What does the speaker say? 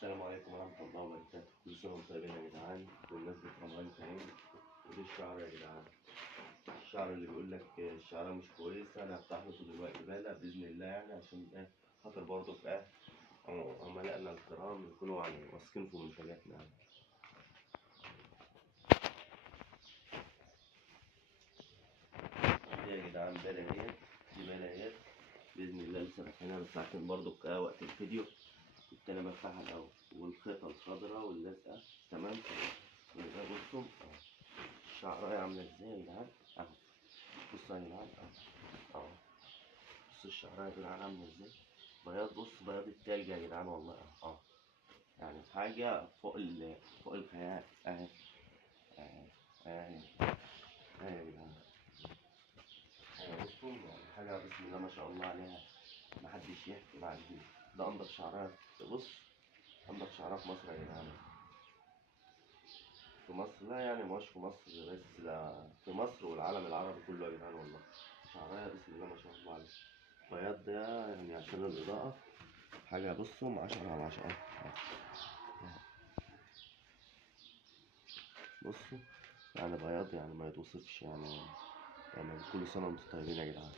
السلام عليكم ورحمة الله وبركاته. كل سنة وانتم طيبين يا جدعان، بمناسبة رمضان كريم. ودي الشعر يا جدعان، الشعر اللي بيقول لك الشعرة مش كويسة أنا هفتح له دلوقتي بالة بإذن الله، يعني عشان خاطر برضه في عملائنا الكرام يكونوا يعني واثقين في منتجاتنا يعني. دي يا جدعان بالة اهيت، دي بالة اهيت بإذن الله لسه فاتحينها بس عشان برضه وقت الفيديو كنت أنا بفتحها الأول، والخيطة الخضراء واللزقة تمام. بصوا الشعراية عاملة ازاي يا جدعان اهو، بصوا يا جدعان اهو، بصوا الشعراية يا جدعان عاملة ازاي بياض، بص بياض التلج يا جدعان والله اهو، يعني حاجة فوق الخيال اهي اهي اهي اهي يا جدعان اهي. بصوا يعني حاجة بسم الله ما شاء الله عليها، محدش يحكي بعد كده. ده أنضف شعراية، بص أنضف شعراية في مصر يا جدعان، في مصر لا يعني مش في مصر بس، لا في مصر والعالم العربي كله يا جدعان والله. شعرها بسم الله ما شاء الله عليه، بياض ده يعني عشان الإضاءة حاجة بصوا 10/10. بصوا يعني بياض يعني ما يتوصفش يعني. يعني كل سنة وانتم طيبين يا جدعان.